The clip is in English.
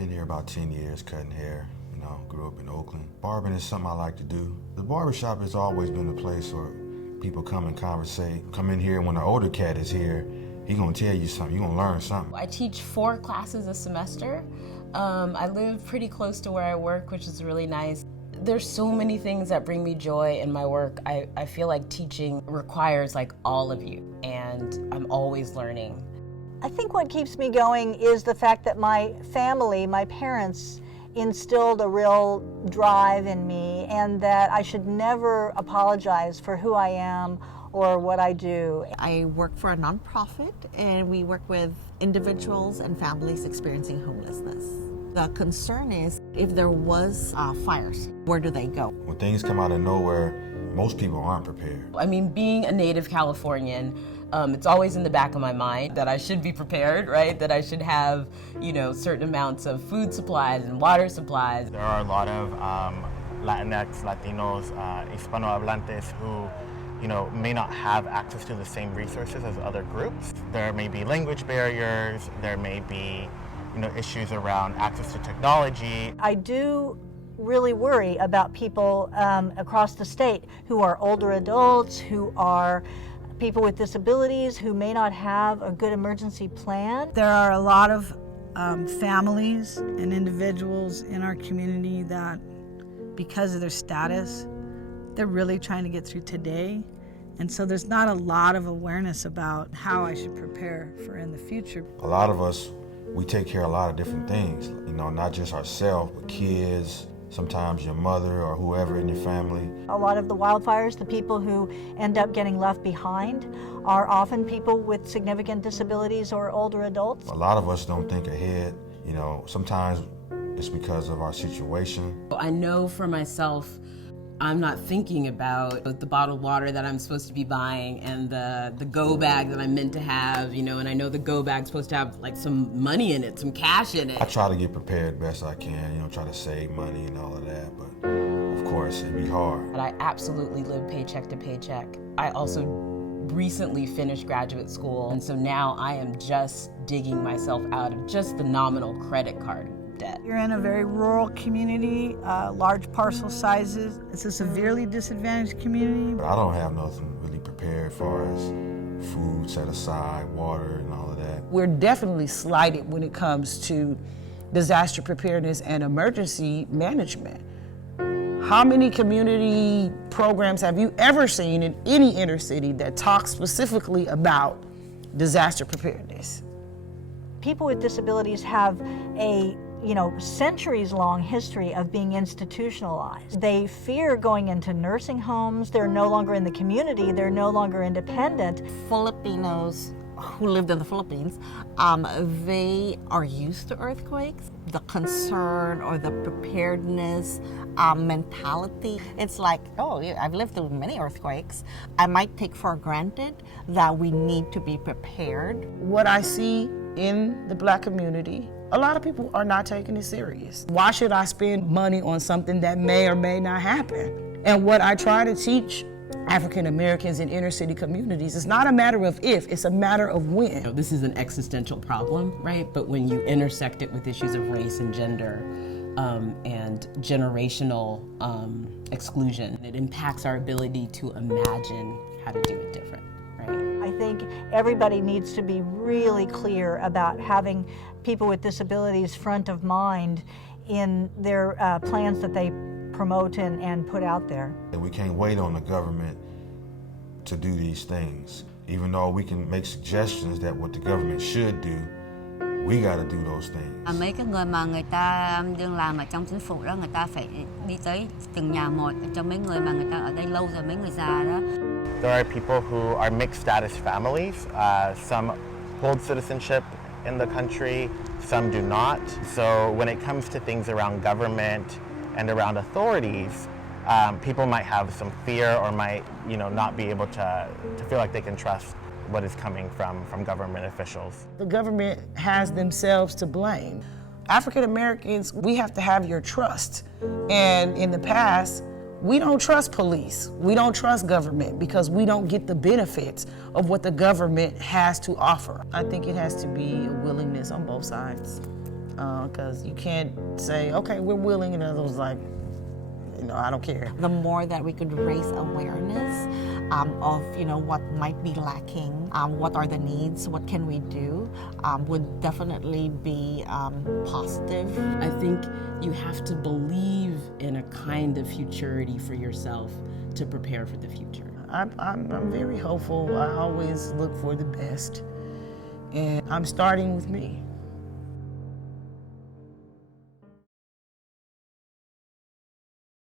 been here about 10 years, cutting hair. Grew up in Oakland. Barbering is something I like to do. The barbershop has always been the place where people come and conversate. Come in here, and when the older cat is here, he's gonna tell you something, you're gonna learn something. I teach 4 classes a semester. I live pretty close to where I work, which is really nice. There's so many things that bring me joy in my work. I feel like teaching requires like all of you, and I'm always learning. I think what keeps me going is the fact that my family, my parents, instilled a real drive in me, and that I should never apologize for who I am or what I do. I work for a nonprofit, and we work with individuals and families experiencing homelessness. The concern is if there was fires, where do they go? When things come out of nowhere, most people aren't prepared. I mean, being a native Californian, it's always in the back of my mind that I should be prepared, right? That I should have, certain amounts of food supplies and water supplies. There are a lot of Latinx, Latinos, Hispanohablantes who, may not have access to the same resources as other groups. There may be language barriers, there may be, issues around access to technology. I do really worry about people across the state who are older adults, who are people with disabilities, who may not have a good emergency plan. There are a lot of families and individuals in our community that, because of their status, they're really trying to get through today. And so there's not a lot of awareness about how I should prepare for in the future. A lot of us, we take care of a lot of different things, not just ourselves, but kids, sometimes your mother or whoever in your family. A lot of the wildfires, the people who end up getting left behind are often people with significant disabilities or older adults. A lot of us don't think ahead. Sometimes it's because of our situation. I know for myself, I'm not thinking about the bottled water that I'm supposed to be buying and the go bag that I'm meant to have, and I know the go bag's supposed to have like some money in it, some cash in it. I try to get prepared best I can, try to save money and all of that, but of course it'd be hard. But I absolutely live paycheck to paycheck. I also recently finished graduate school, and so now I am just digging myself out of just the nominal credit card debt. You're in a very rural community, large parcel sizes. It's a severely disadvantaged community. But I don't have nothing really prepared as far as food set aside, water, and all of that. We're definitely slighted when it comes to disaster preparedness and emergency management. How many community programs have you ever seen in any inner city that talk specifically about disaster preparedness? People with disabilities have a centuries-long history of being institutionalized. They fear going into nursing homes. They're no longer in the community. They're no longer independent. Filipinos who lived in the Philippines, they are used to earthquakes. The concern or the preparedness mentality, it's like, oh, yeah, I've lived through many earthquakes. I might take for granted that we need to be prepared. What I see in the Black community, a lot of people are not taking it serious. Why should I spend money on something that may or may not happen? And what I try to teach African Americans in inner city communities, it's not a matter of if, it's a matter of when. This is an existential problem, right? But when you intersect it with issues of race and gender and generational exclusion, it impacts our ability to imagine how to do it different, right? I think everybody needs to be really clear about having people with disabilities front of mind in their plans that they promote and put out there. We can't wait on the government to do these things. Even though we can make suggestions that what the government should do, we got to do those things. Mấy cái người mà người ta đương làm ở trong chính phủ đó, người ta phải đi tới từng nhà một, cho mấy người mà người ta ở đây lâu rồi, mấy người già đó. There are people who are mixed status families. Some hold citizenship in the country, some do not. So when it comes to things around government and around authorities, people might have some fear or might, not be able to feel like they can trust what is coming from government officials. The government has themselves to blame. African Americans, we have to have your trust. And in the past, we don't trust police. We don't trust government because we don't get the benefits of what the government has to offer. I think it has to be a willingness on both sides. because you can't say, okay, we're willing, and others like, I don't care. The more that we could raise awareness of, what might be lacking, what are the needs, what can we do, would definitely be positive. I think you have to believe in a kind of futurity for yourself to prepare for the future. I'm very hopeful. I always look for the best, and I'm starting with me.